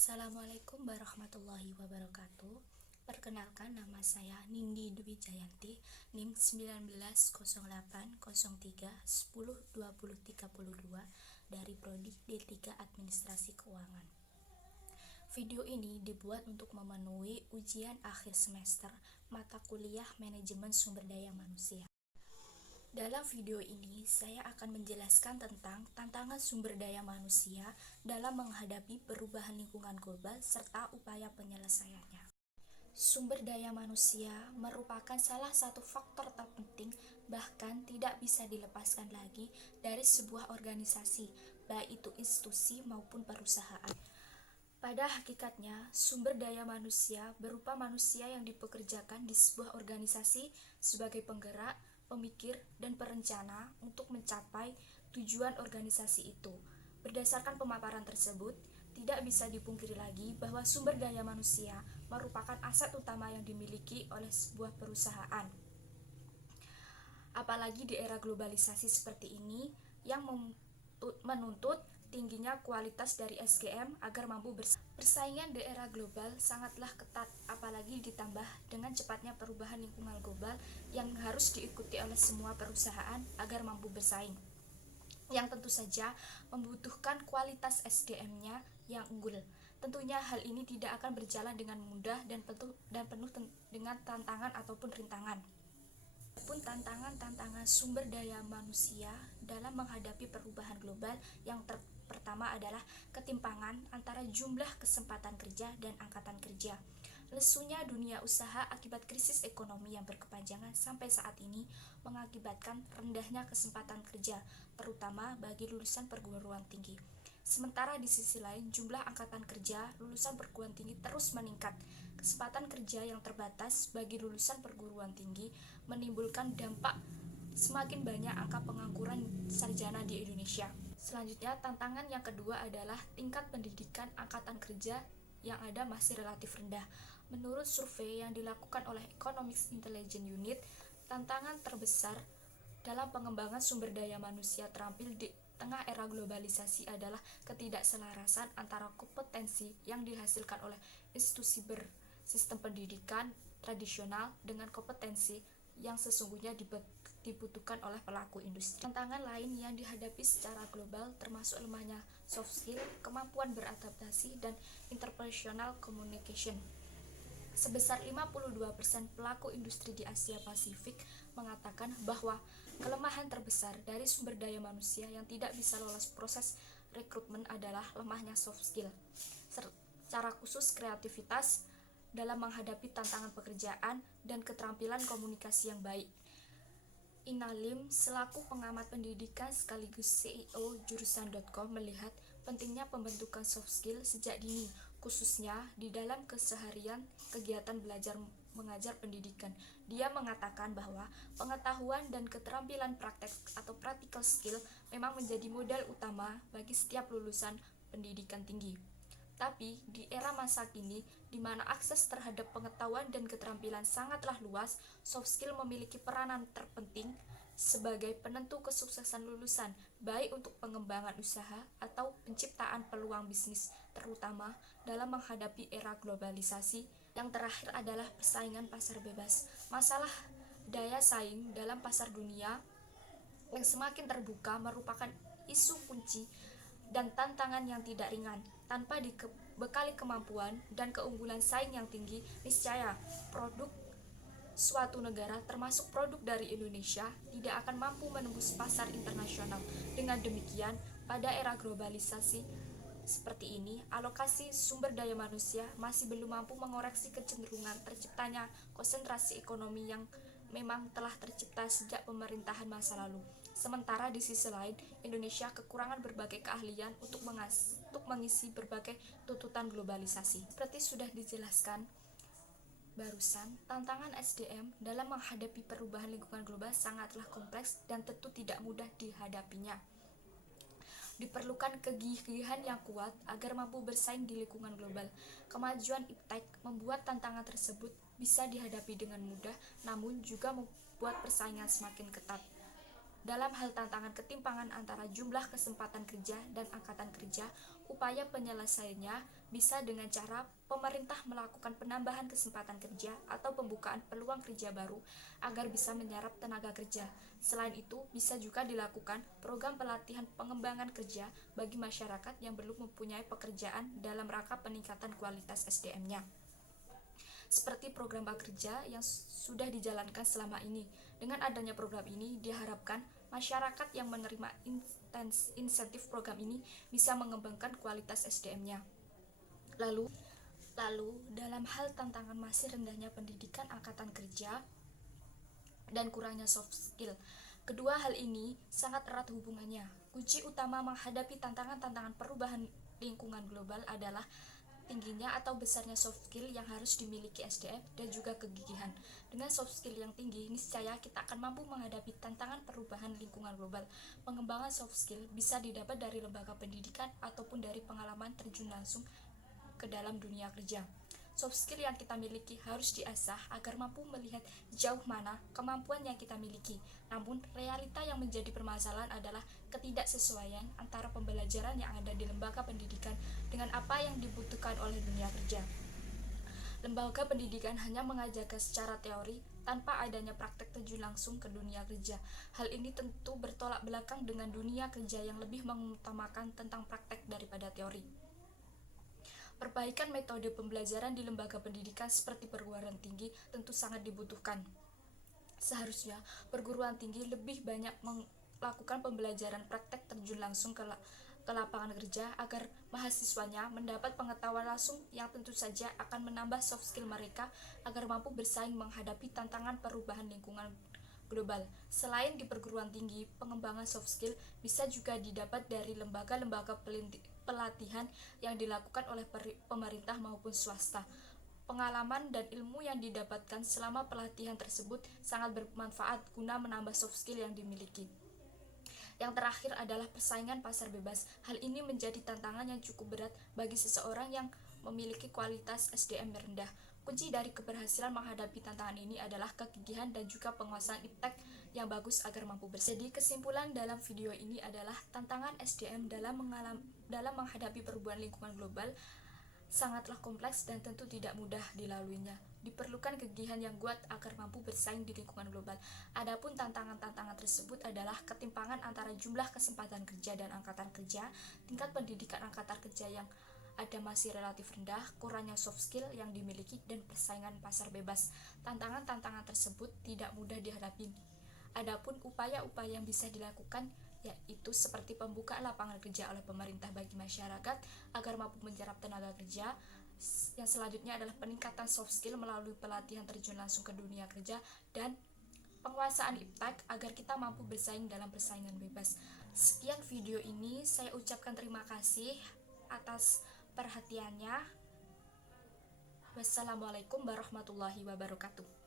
Assalamualaikum warahmatullahi wabarakatuh. Perkenalkan, nama saya Nindi Dwi Jayanti, NIM 190803102032 dari Prodi D3 Administrasi Keuangan. Video ini dibuat untuk memenuhi ujian akhir semester mata kuliah Manajemen Sumber Daya Manusia. Dalam video ini, saya akan menjelaskan tentang tantangan sumber daya manusia dalam menghadapi perubahan lingkungan global serta upaya penyelesaiannya. Sumber daya manusia merupakan salah satu faktor terpenting, bahkan tidak bisa dilepaskan lagi dari sebuah organisasi, baik itu institusi maupun perusahaan. Pada hakikatnya, sumber daya manusia berupa manusia yang dipekerjakan di sebuah organisasi sebagai penggerak, pemikir, dan perencana untuk mencapai tujuan organisasi itu. Berdasarkan pemaparan tersebut, tidak bisa dipungkiri lagi bahwa sumber daya manusia merupakan aset utama yang dimiliki oleh sebuah perusahaan. Apalagi di era globalisasi seperti ini yang menuntut tingginya kualitas dari SDM agar mampu bersaing. Persaingan di era global sangatlah ketat, apalagi ditambah dengan cepatnya perubahan lingkungan global yang harus diikuti oleh semua perusahaan agar mampu bersaing, yang tentu saja membutuhkan kualitas SDM-nya yang unggul. Tentunya hal ini tidak akan berjalan dengan mudah dan penuh dengan tantangan ataupun rintangan. Pun tantangan sumber daya manusia dalam menghadapi perubahan global yang pertama adalah ketimpangan antara jumlah kesempatan kerja dan angkatan kerja. Lesunya dunia usaha akibat krisis ekonomi yang berkepanjangan sampai saat ini mengakibatkan rendahnya kesempatan kerja, terutama bagi lulusan perguruan tinggi. Sementara di sisi lain, jumlah angkatan kerja lulusan perguruan tinggi terus meningkat. Kesempatan kerja yang terbatas bagi lulusan perguruan tinggi menimbulkan dampak semakin banyak angka pengangguran sarjana di Indonesia. Selanjutnya, tantangan yang kedua adalah tingkat pendidikan angkatan kerja yang ada masih relatif rendah. Menurut survei yang dilakukan oleh Economics Intelligence Unit, tantangan terbesar dalam pengembangan sumber daya manusia terampil di tengah era globalisasi adalah ketidakselarasan antara kompetensi yang dihasilkan oleh institusi bersistem pendidikan tradisional dengan kompetensi yang sesungguhnya dibutuhkan oleh pelaku industri. Tantangan lain yang dihadapi secara global termasuk lemahnya soft skill, kemampuan beradaptasi, dan interpersonal communication. Sebesar 52% pelaku industri di Asia Pasifik mengatakan bahwa kelemahan terbesar dari sumber daya manusia yang tidak bisa lolos proses rekrutmen adalah lemahnya soft skill, secara khusus kreativitas dalam menghadapi tantangan pekerjaan dan keterampilan komunikasi yang baik. Inalim selaku pengamat pendidikan sekaligus CEO jurusan.com melihat pentingnya pembentukan soft skill sejak dini, khususnya di dalam keseharian kegiatan belajar mengajar pendidikan. Dia mengatakan bahwa pengetahuan dan keterampilan praktek atau practical skill memang menjadi modal utama bagi setiap lulusan pendidikan tinggi. Tapi di era masa kini, di mana akses terhadap pengetahuan dan keterampilan sangatlah luas, soft skill memiliki peranan terpenting sebagai penentu kesuksesan lulusan, baik untuk pengembangan usaha atau penciptaan peluang bisnis, terutama dalam menghadapi era globalisasi. Yang terakhir adalah persaingan pasar bebas. Masalah daya saing dalam pasar dunia yang semakin terbuka merupakan isu kunci dan tantangan yang tidak ringan. Tanpa dibekali kemampuan dan keunggulan saing yang tinggi, niscaya produk suatu negara, termasuk produk dari Indonesia, tidak akan mampu menembus pasar internasional. Dengan demikian, pada era globalisasi seperti ini, alokasi sumber daya manusia masih belum mampu mengoreksi kecenderungan terciptanya konsentrasi ekonomi yang memang telah tercipta sejak pemerintahan masa lalu. Sementara di sisi lain, Indonesia kekurangan berbagai keahlian untuk mengisi berbagai tuntutan globalisasi. Seperti sudah dijelaskan barusan, tantangan SDM dalam menghadapi perubahan lingkungan global sangatlah kompleks dan tentu tidak mudah dihadapinya. Diperlukan kegigihan yang kuat agar mampu bersaing di lingkungan global. Kemajuan iptek membuat tantangan tersebut bisa dihadapi dengan mudah, namun juga membuat persaingan semakin ketat. Dalam hal tantangan ketimpangan antara jumlah kesempatan kerja dan angkatan kerja, upaya penyelesaiannya bisa dengan cara pemerintah melakukan penambahan kesempatan kerja atau pembukaan peluang kerja baru agar bisa menyerap tenaga kerja. Selain itu, bisa juga dilakukan program pelatihan pengembangan kerja bagi masyarakat yang belum mempunyai pekerjaan dalam rangka peningkatan kualitas SDM-nya. Seperti program prakerja yang sudah dijalankan selama ini. Dengan adanya program ini, diharapkan masyarakat yang menerima insentif program ini bisa mengembangkan kualitas SDM-nya. Lalu, dalam hal tantangan masih rendahnya pendidikan angkatan kerja dan kurangnya soft skill, kedua hal ini sangat erat hubungannya. Kunci utama menghadapi tantangan-tantangan perubahan lingkungan global adalah tingginya atau besarnya soft skill yang harus dimiliki SDM dan juga kegigihan. Dengan soft skill yang tinggi, niscaya kita akan mampu menghadapi tantangan perubahan lingkungan global. Pengembangan soft skill bisa didapat dari lembaga pendidikan ataupun dari pengalaman terjun langsung ke dalam dunia kerja. Soft skill yang kita miliki harus diasah agar mampu melihat jauh mana kemampuan yang kita miliki. Namun, realita yang menjadi permasalahan adalah ketidaksesuaian antara pembelajaran yang ada di lembaga pendidikan dengan apa yang dibutuhkan oleh dunia kerja. Lembaga pendidikan hanya mengajarkan secara teori tanpa adanya praktek terjun langsung ke dunia kerja. Hal ini tentu bertolak belakang dengan dunia kerja yang lebih mengutamakan tentang praktek daripada teori. Perbaikan metode pembelajaran di lembaga pendidikan seperti perguruan tinggi tentu sangat dibutuhkan. Seharusnya perguruan tinggi lebih banyak melakukan pembelajaran praktek terjun langsung ke lapangan kerja agar mahasiswanya mendapat pengetahuan langsung yang tentu saja akan menambah soft skill mereka agar mampu bersaing menghadapi tantangan perubahan lingkungan global. Selain di perguruan tinggi, pengembangan soft skill bisa juga didapat dari lembaga-lembaga pelatihan yang dilakukan oleh pemerintah maupun swasta. Pengalaman dan ilmu yang didapatkan selama pelatihan tersebut sangat bermanfaat guna menambah soft skill yang dimiliki. Yang terakhir adalah persaingan pasar bebas. Hal ini menjadi tantangan yang cukup berat bagi seseorang yang memiliki kualitas SDM rendah. Kunci dari keberhasilan menghadapi tantangan ini adalah kegigihan dan juga penguasaan iptek yang bagus agar mampu bersaing. Jadi kesimpulan dalam video ini adalah tantangan SDM dalam menghadapi perubahan lingkungan global sangatlah kompleks dan tentu tidak mudah dilaluinya. Diperlukan kegigihan yang kuat agar mampu bersaing di lingkungan global. Adapun tantangan-tantangan tersebut adalah ketimpangan antara jumlah kesempatan kerja dan angkatan kerja, tingkat pendidikan angkatan kerja yang ada masih relatif rendah, kurangnya soft skill yang dimiliki, dan persaingan pasar bebas. Tantangan-tantangan tersebut tidak mudah dihadapi. Adapun upaya-upaya yang bisa dilakukan yaitu seperti pembukaan lapangan kerja oleh pemerintah bagi masyarakat agar mampu menyerap tenaga kerja. Yang selanjutnya adalah peningkatan soft skill melalui pelatihan terjun langsung ke dunia kerja dan penguasaan iptek agar kita mampu bersaing dalam persaingan bebas. Sekian video ini, saya ucapkan terima kasih atas perhatiannya. Wassalamualaikum warahmatullahi wabarakatuh.